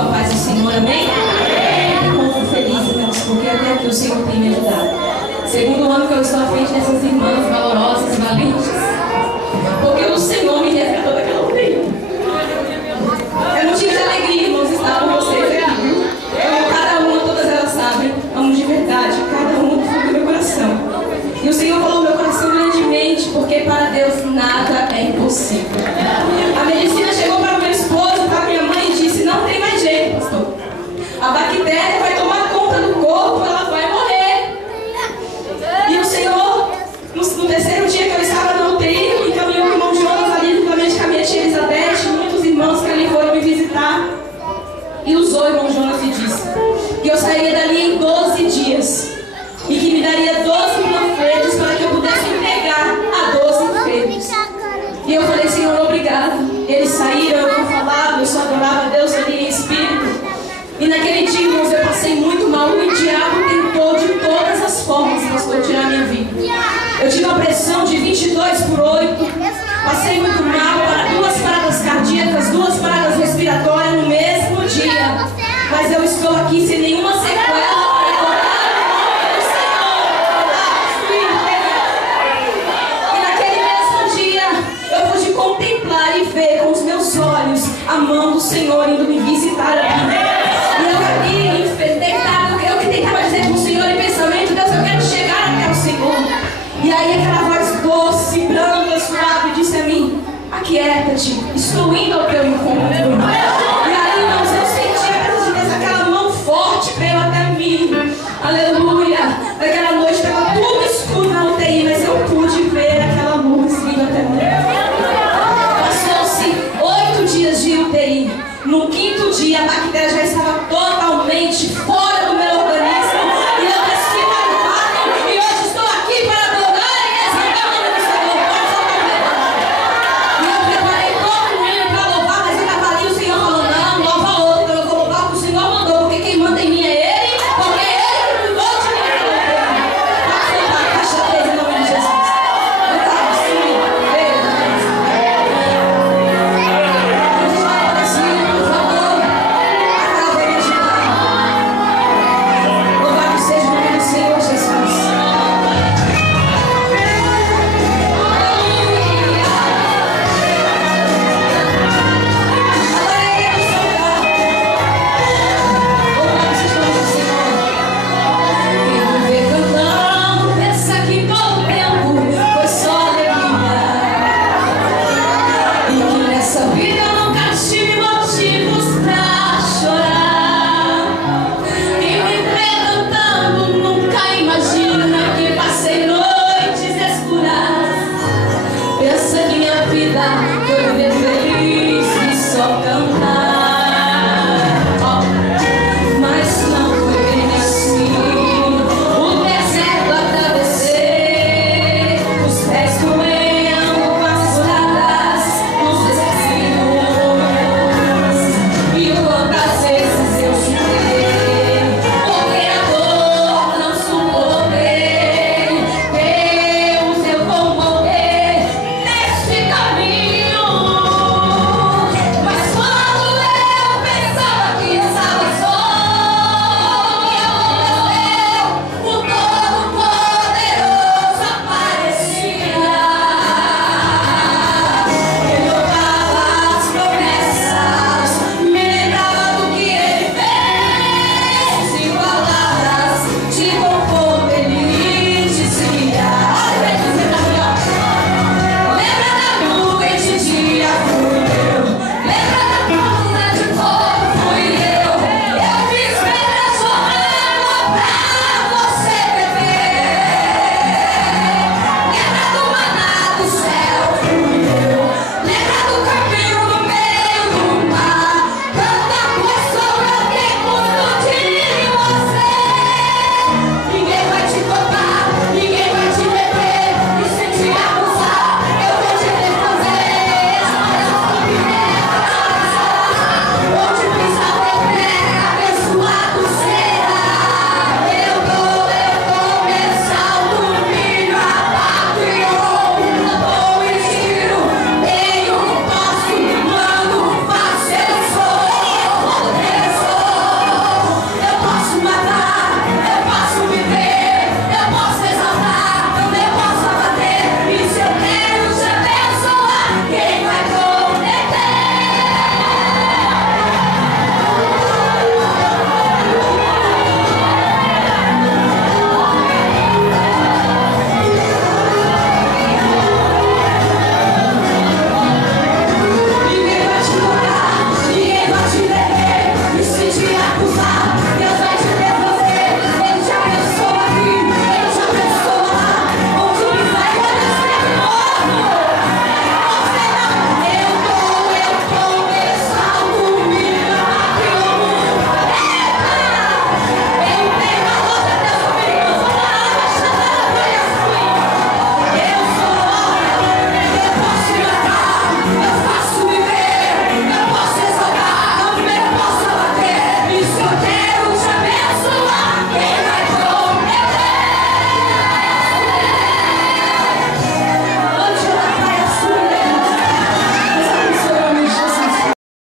com a paz do Senhor, amém? Como feliz, irmãos, porque até aqui o Senhor tem me ajudado. Segundo ano que eu estou à frente dessas irmãs valorosas, valentes, porque o Senhor me resgatou daquela aldeia. É motivo de alegria, irmãos, estar com vocês aqui, viu? Eu amo cada uma, todas elas sabem, amo de verdade, cada uma do fundo do meu coração. E o Senhor falou no meu coração grandemente, porque para Deus nada é impossível. A medicina chegou para o meu esposo, para minha mãe, e disse: não tem mais jeito, pastor. A bactéria vai tomar conta do corpo, ela vai morrer. E o Senhor, no terceiro dia que eu estava na UTI, encaminhou o irmão Jonas ali juntamente com a minha tia Elizabeth, muitos irmãos que ali foram me visitar. E usou o irmão Jonas e disse que eu sairia dali em 12 dias. E que me daria 12 panfletos para que eu pudesse entregar a 12 enfermos. E eu falei: Senhor, obrigado. Eles saíram, eu não falava, eu só adorava a Deus ali em espírito. E naquele dia, irmãos, eu passei muito mal. E o diabo tentou de todas as formas, pastor, tirar minha vida. Eu tive uma pressão de 22/8. Passei muito mal, para 2 paradas cardíacas, 2 paradas respiratórias no mesmo dia. Mas eu estou aqui sem nenhuma sequela. Contemplar e ver com os meus olhos, amando o Senhor, indo me visitar aqui. E eu aqui, eu que tentava dizer com o Senhor em pensamento: Deus, eu quero chegar até o Senhor. E aí aquela voz doce, branca, suave, disse a mim: aquieta-te, estou indo ao teu encontro. E aí, irmãos, eu senti a presença de Deus, aquela mão forte veio até mim. Aleluia. Naquela noite estava tudo escuro na UTI, mas eu pude ver aquela luz vindo até mim. Dias de UTI. No 5º dia a bactéria já